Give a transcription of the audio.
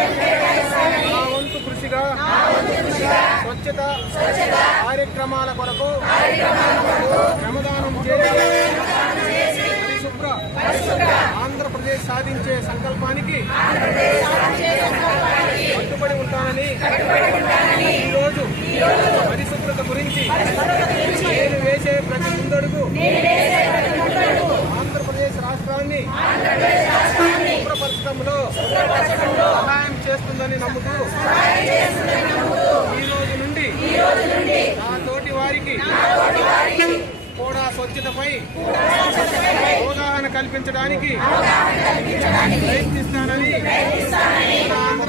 నా వంతు కృషిగా స్వచ్ఛత కార్యక్రమాల కొరకు శ్రమదానం చేసి పరిశుభ్ర ఆంధ్రప్రదేశ్ సాధించే సంకల్పానికి కట్టుబడి ఉంటానని ఈరోజు పరిశుభ్రత గురించి నేను వేసే ప్రతి ముందడుగు ఆంధ్రప్రదేశ్ రాష్ట్రాన్ని శుభ్రపరచడంలో సహాయం చేస్తుందని నమ్ముతూ ఈ రోజు నుండి నా తోటి వారికి కూడా స్వచ్ఛతపై అవగాహన కల్పించడానికి ప్రయత్నిస్తానని